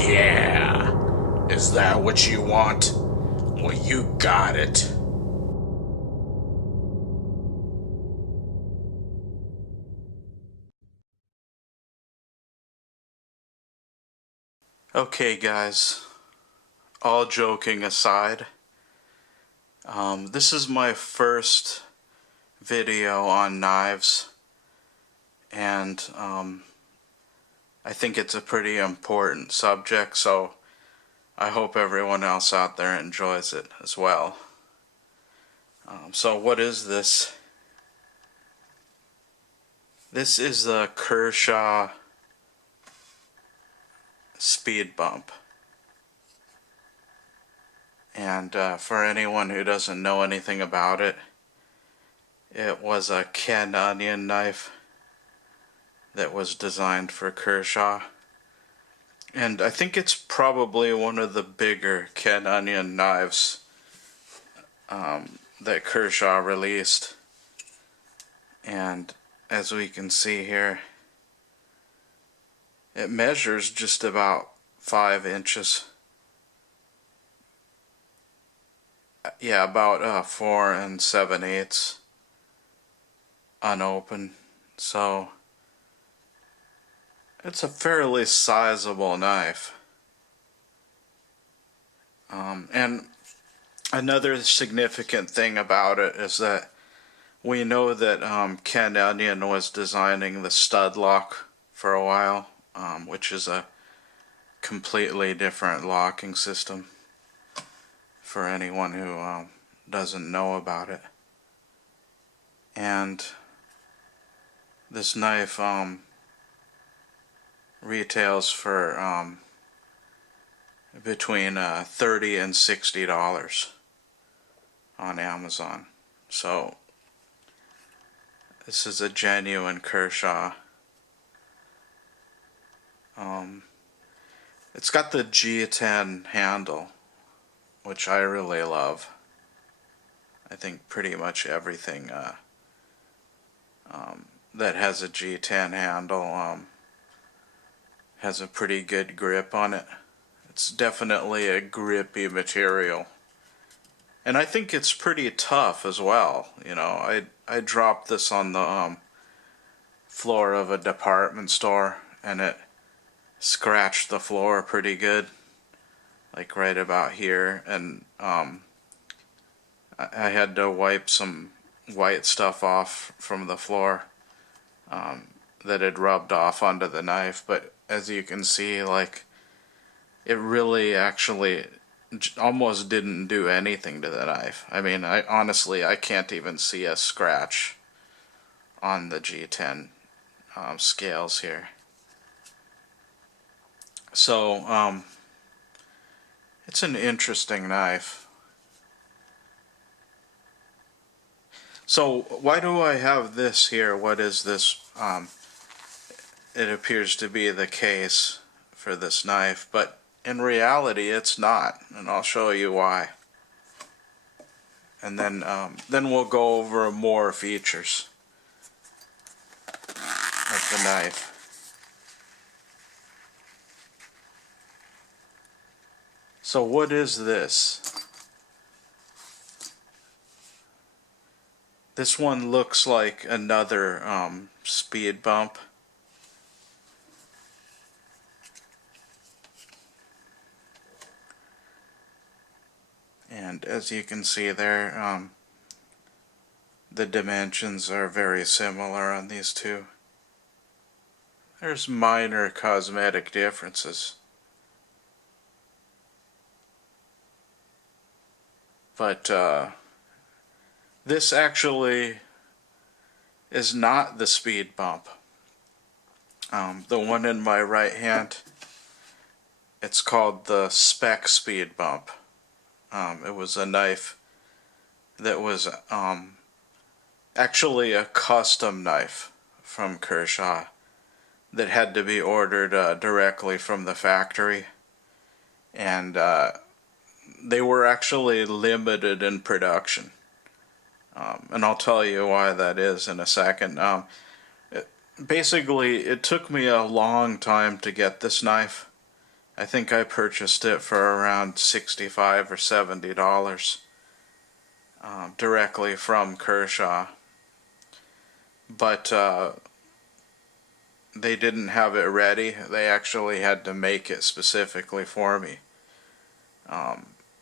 Yeah. Is that what you want? Well, you got it. Okay, guys. All joking aside, this is my first video on knives, and I think it's a pretty important subject, so I hope everyone else out there enjoys it as well. So what is this? This is the Kershaw speed bump. And for anyone who doesn't know anything about it, it was a canned onion knife that was designed for Kershaw. And I think it's probably one of the bigger canned onion knives that Kershaw released. And as we can see here, it measures just about 5 inches. Yeah, about 4 7/8 unopened. So it's a fairly sizable knife. And another significant thing about it is that we know that Ken Onion was designing the stud lock for a while, which is a completely different locking system for anyone who doesn't know about it. And this knife retails for between $30 and $60 on Amazon. So this is a genuine Kershaw. It's got the G10 handle, which I really love. I think pretty much everything that has a G10 handle has a pretty good grip on it. It's definitely a grippy material. And I think it's pretty tough as well. You know, I dropped this on the floor of a department store, and it scratched the floor pretty good, like right about here, and I had to wipe some white stuff off from the floor that had rubbed off onto the knife. But as you can see, like, it really actually almost didn't do anything to the knife. I mean, I honestly can't even see a scratch on the G10 scales here. So it's an interesting knife. So why do I have this here? What is this? It appears to be the case for this knife, but in reality it's not, and I'll show you why. And then we'll go over more features of the knife. So what is this? This one looks like another speed bump. And as you can see there, the dimensions are very similar on these two. There's minor cosmetic differences. But this actually is not the speed bump. The one in my right hand, it's called the Spec speed bump. It was a knife that was actually a custom knife from Kershaw that had to be ordered directly from the factory, and they were actually limited in production. And I'll tell you why that is in a second. Basically, it took me a long time to get this knife, I think I purchased it for around $65 or $70 directly from Kershaw. But they didn't have it ready. They actually had to make it specifically for me.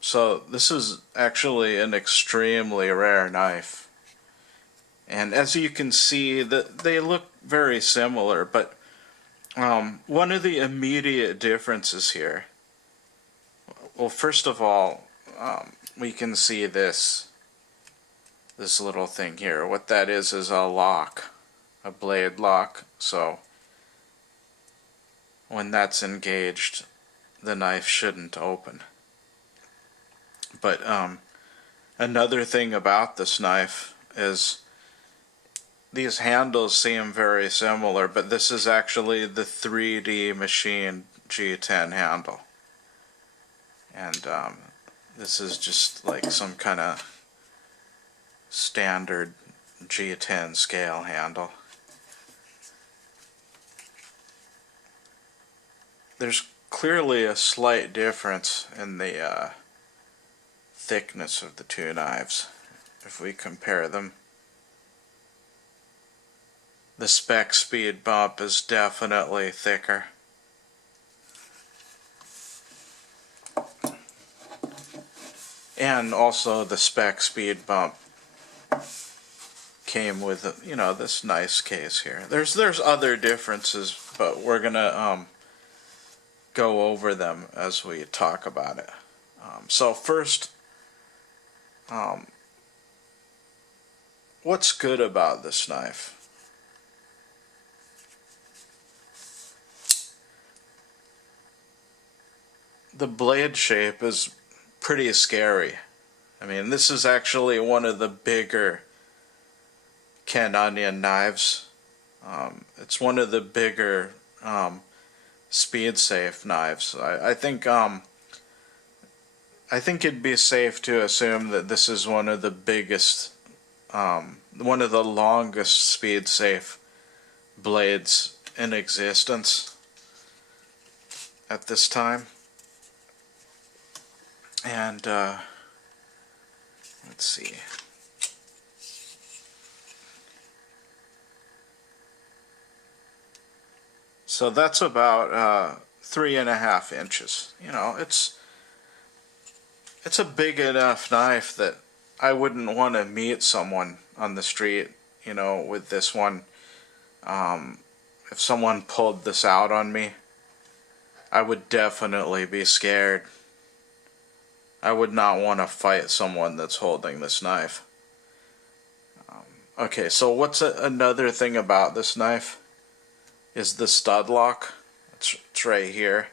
So this is actually an extremely rare knife. And as you can see, they look very similar, but one of the immediate differences here, well, first of all, we can see this little thing here. What that is a lock, a blade lock. So when that's engaged, the knife shouldn't open. But another thing about this knife is these handles seem very similar, but this is actually the 3D machine G10 handle. And this is just like some kind of standard G10 scale handle. There's clearly a slight difference in the thickness of the two knives if we compare them. The Spec speed bump is definitely thicker. And also the Spec speed bump came with, you know, this nice case here. There's other differences, but we're gonna go over them as we talk about it. So first, what's good about this knife? The blade shape is pretty scary. I mean, this is actually one of the bigger Ken Onion knives. It's one of the bigger speed safe knives. I think it'd be safe to assume that this is one of the biggest, one of the longest speed safe blades in existence at this time. And let's see. So that's about 3.5 inches. You know, it's a big enough knife that I wouldn't want to meet someone on the street, you know, with this one. If someone pulled this out on me, I would definitely be scared. I would not want to fight someone that's holding this knife. Okay, so what's another thing about this knife is the stud lock. It's right here.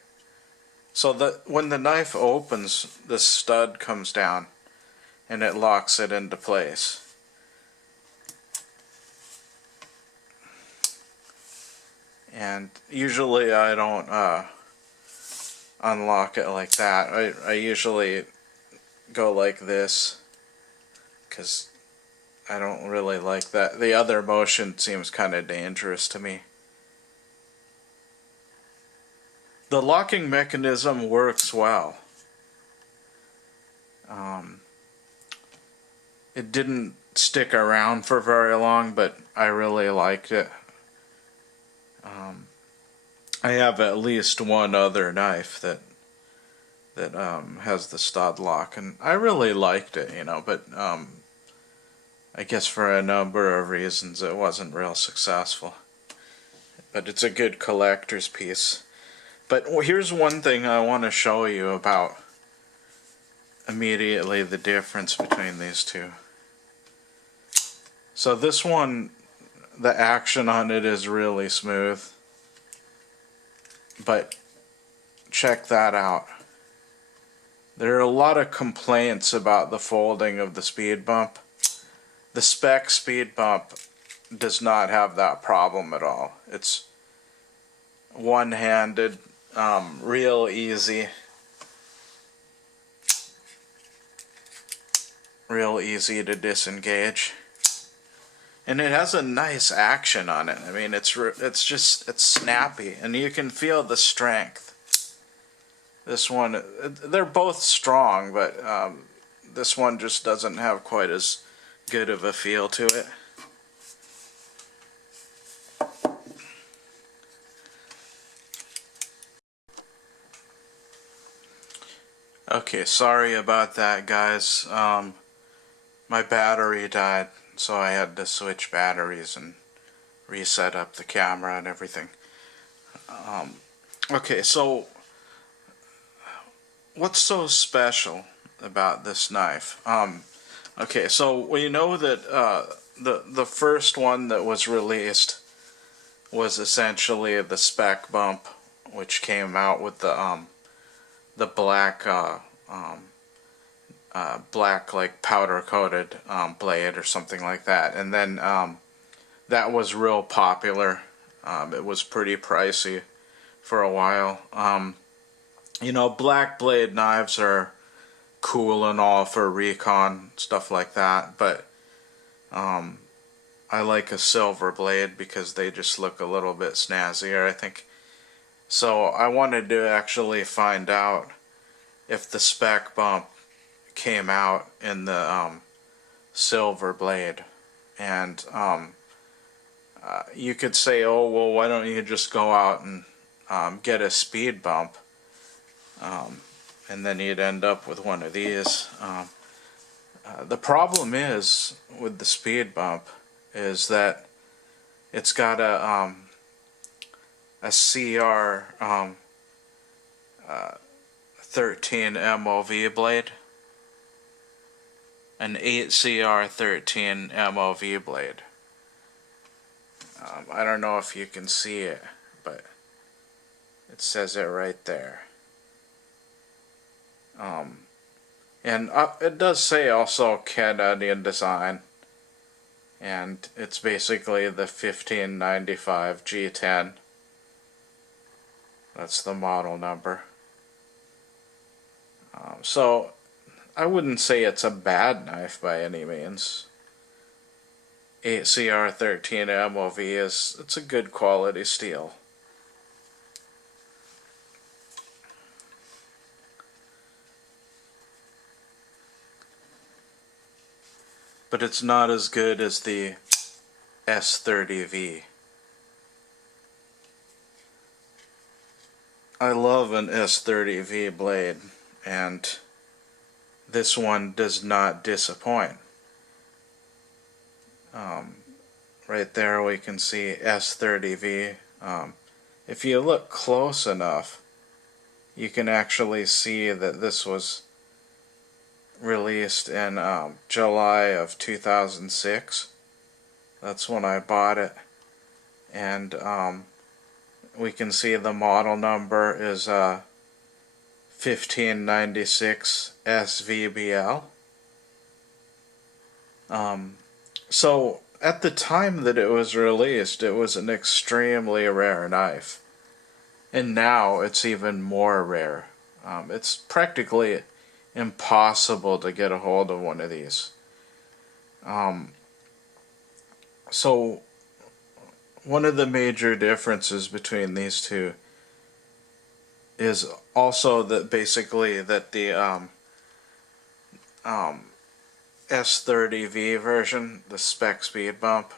So when the knife opens, the stud comes down and it locks it into place. And usually I don't unlock it like that. I usually go like this because I don't really like that. The other motion seems kind of dangerous to me. The locking mechanism works well. It didn't stick around for very long, but I really liked it. I have at least one other knife that has the stud lock, and I really liked it, you know, but I guess for a number of reasons it wasn't real successful. But it's a good collector's piece. But here's one thing I want to show you about immediately the difference between these two. So this one, the action on it is really smooth. But check that out. There are a lot of complaints about the folding of the speed bump. The Spec speed bump does not have that problem at all. It's one-handed, real easy. Real easy to disengage. And it has a nice action on it. I mean, it's snappy, and you can feel the strength. This one, they're both strong, but this one just doesn't have quite as good of a feel to it. Okay, sorry about that, guys. My battery died, so I had to switch batteries and reset up the camera and everything. Okay, so what's so special about this knife? Okay, so we know that the first one that was released was essentially the Spec bump, which came out with the black black like powder coated blade or something like that, and then that was real popular. It was pretty pricey for a while. You know, black blade knives are cool and all for recon, stuff like that, but I like a silver blade because they just look a little bit snazzier, I think. So I wanted to actually find out if the Spec bump came out in the silver blade. And you could say, oh, well, why don't you just go out and get a speed bump? And then you'd end up with one of these. The problem is with the speed bump is that it's got a CR 13 MOV blade, an 8CR13 MOV blade. I don't know if you can see it, but it says it right there. And it does say also Canadian design, and it's basically the 1595 G10. That's the model number. So I wouldn't say it's a bad knife by any means. 8CR13 MOV it's a good quality steel. But it's not as good as the S30V. I love an S30V blade, and this one does not disappoint. Right there we can see S30V. If you look close enough, you can actually see that this was released in July of 2006. That's when I bought it, and we can see the model number is 1596 SVBL. So at the time that it was released, it was an extremely rare knife, and now it's even more rare. It's practically impossible to get a hold of one of these. So one of the major differences between these two is also that basically that the S30V version, the Spec speed bump,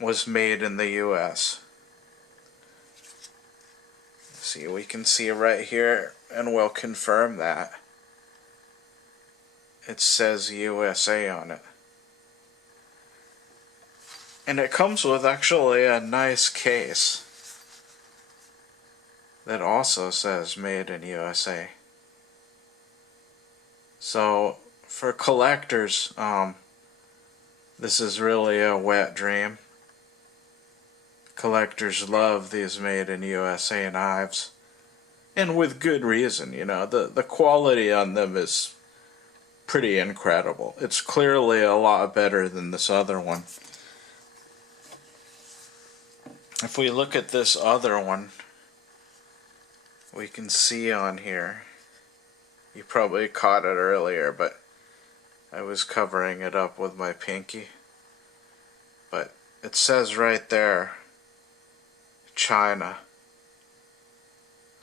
was made in the US. See, we can see right here, and we'll confirm that. It says USA on it. And it comes with actually a nice case that also says made in USA. So for collectors, this is really a wet dream. Collectors love these made in USA knives, and with good reason. You know, the quality on them is pretty incredible. It's clearly a lot better than this other one. If we look at this other one, we can see on here, you probably caught it earlier, but I was covering it up with my pinky. But it says right there, China.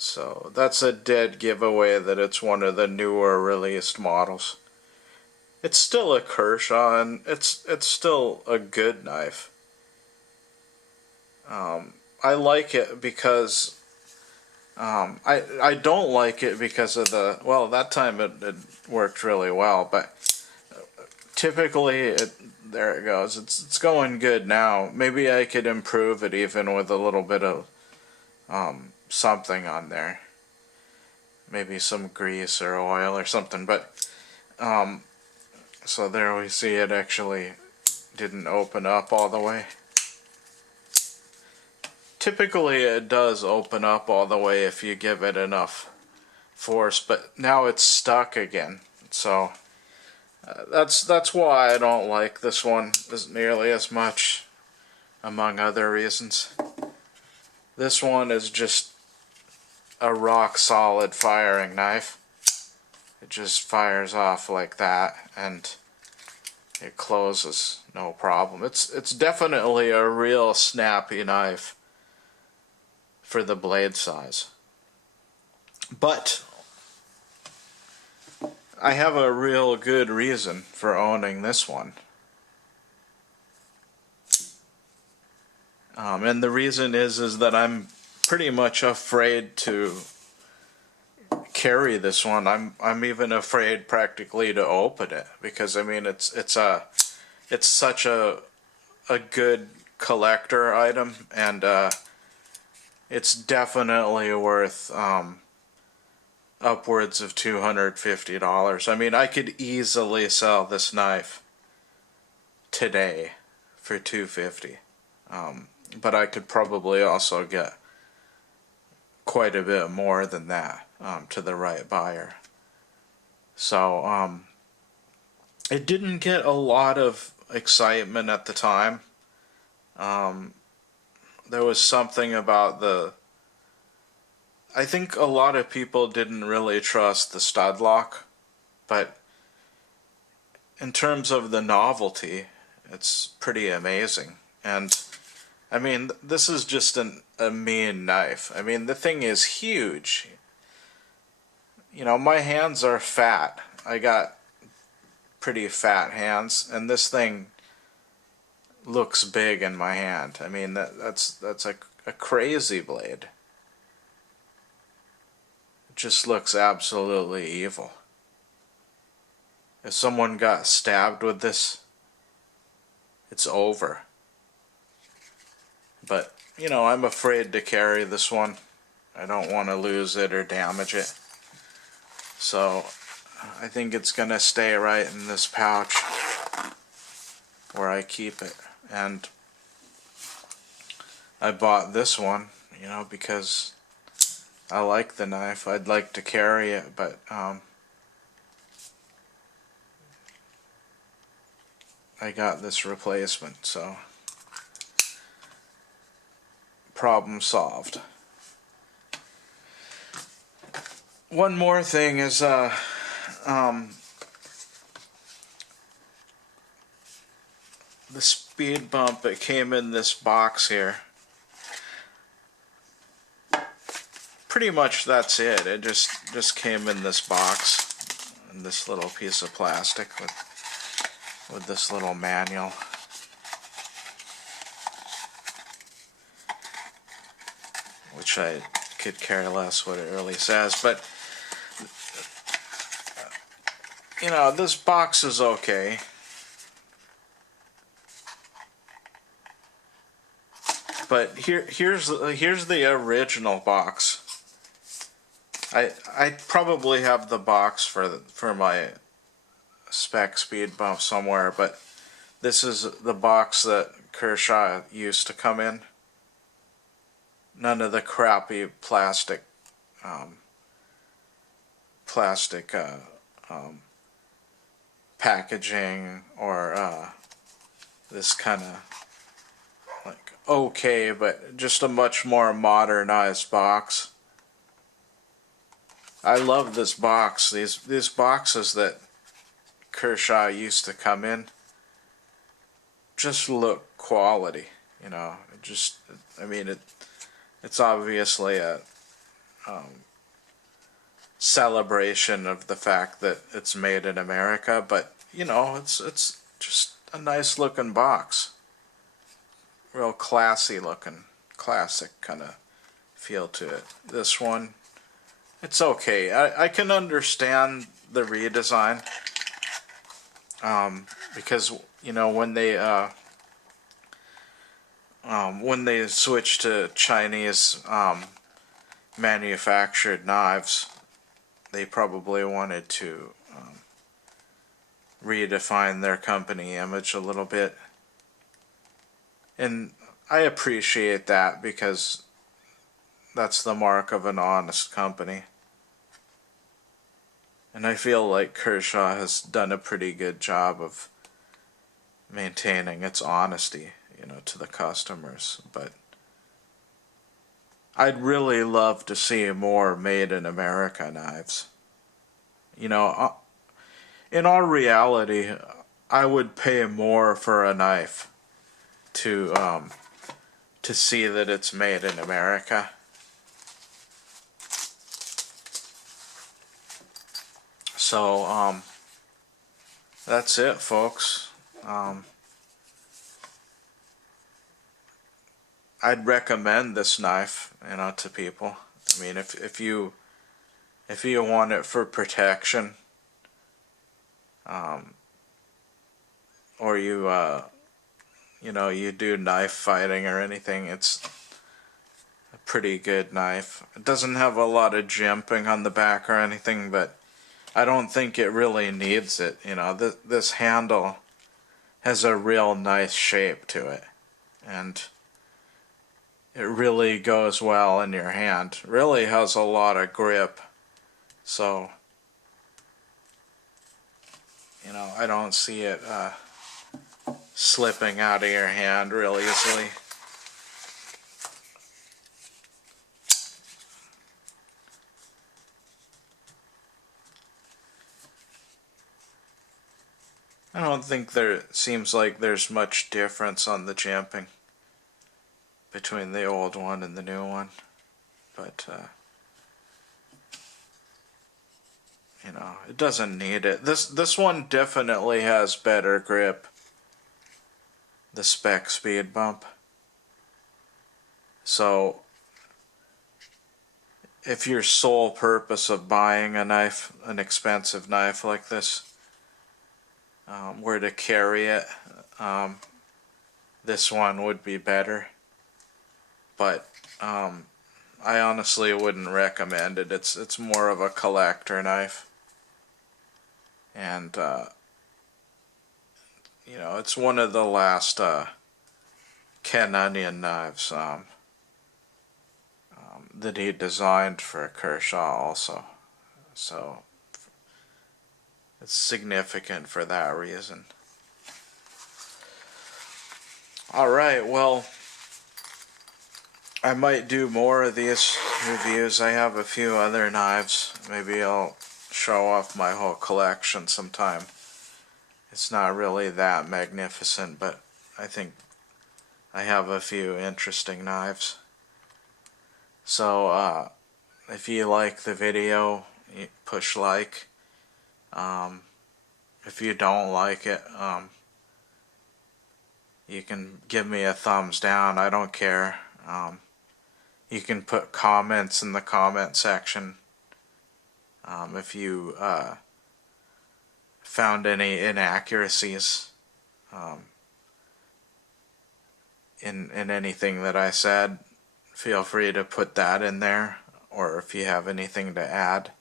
So that's a dead giveaway that it's one of the newer released models. It's still a Kershaw, and it's still a good knife. I like it because I don't like it because of the, well, that time it worked really well, but typically there it goes. It's going good now. Maybe I could improve it even with a little bit of something on there. Maybe some grease or oil or something, but so there we see it actually didn't open up all the way. Typically it does open up all the way if you give it enough force, but now it's stuck again. So that's why I don't like this one as nearly as much, among other reasons. This one is just a rock solid firing knife. It just fires off like that and it closes no problem. It's definitely a real snappy knife for the blade size. But I have a real good reason for owning this one. And the reason is that I'm pretty much afraid to carry this one. I'm even afraid practically to open it because I mean it's such a good collector item, and it's definitely worth upwards of $250. I mean, I could easily sell this knife today for $250, but I could probably also get quite a bit more than that to the right buyer. So it didn't get a lot of excitement at the time. There was something about I think a lot of people didn't really trust the stud lock, but in terms of the novelty, it's pretty amazing. And I mean, this is just a mean knife. I mean, the thing is huge. You know, my hands are fat. I got pretty fat hands, and this thing looks big in my hand. I mean, that's a crazy blade. It just looks absolutely evil. If someone got stabbed with this, it's over. But, you know, I'm afraid to carry this one. I don't want to lose it or damage it. So, I think it's going to stay right in this pouch where I keep it. And I bought this one, you know, because I like the knife. I'd like to carry it, but I got this replacement, so problem solved. One more thing is the speed bump. It came in this box here. Pretty much that's it. It just came in this box, in this little piece of plastic with this little manual. Which I could care less what it really says, but you know, this box is okay. But here's the original box. I probably have the box for my Spec speed bump somewhere, but this is the box that Kershaw used to come in. None of the crappy plastic packaging or this kind of like okay, but just a much more modernized box. I love this box. These boxes that Kershaw used to come in just look quality, you know. I mean, it's obviously a celebration of the fact that it's made in America, but you know, it's just a nice looking box. Real classy looking, classic kind of feel to it. This one, it's okay. I can understand the redesign, because you know when they switched to Chinese manufactured knives, they probably wanted to redefine their company image a little bit. And I appreciate that, because that's the mark of an honest company. And I feel like Kershaw has done a pretty good job of maintaining its honesty, you know, to the customers. But I'd really love to see more made in America knives. You know, in all reality, I would pay more for a knife to see that it's made in America. So that's it, folks. I'd recommend this knife, you know, to people. I mean, if you want it for protection, or you know, you do knife fighting or anything, it's a pretty good knife. It doesn't have a lot of jimping on the back or anything, but I don't think it really needs it. You know, this handle has a real nice shape to it, and it really goes well in your hand. Really has a lot of grip, so you know, I don't see it slipping out of your hand real easily. I don't think there seems like there's much difference on the jimping between the old one and the new one, but you know, it doesn't need it. This one definitely has better grip, the Spec speed bump. So if your sole purpose of buying a knife, an expensive knife like this, were to carry it, this one would be better. But I honestly wouldn't recommend it. It's more of a collector knife, and you know, it's one of the last Ken Onion knives that he designed for Kershaw also. So it's significant for that reason. Alright, well, I might do more of these reviews. I have a few other knives. Maybe I'll show off my whole collection sometime. It's not really that magnificent, but I think I have a few interesting knives. So if you like the video, push like. If you don't like it, you can give me a thumbs down. I don't care. You can put comments in the comment section if you found any inaccuracies in anything that I said. Feel free to put that in there, or if you have anything to add,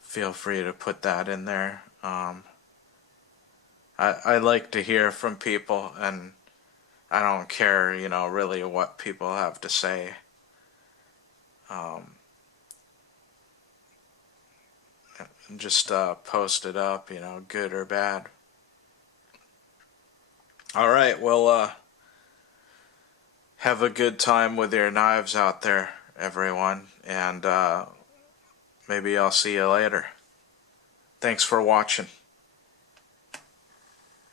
feel free to put that in there. I like to hear from people, and I don't care, you know, really what people have to say. Just post it up, you know, good or bad. Alright, well, have a good time with your knives out there, everyone, and maybe I'll see you later. Thanks for watching.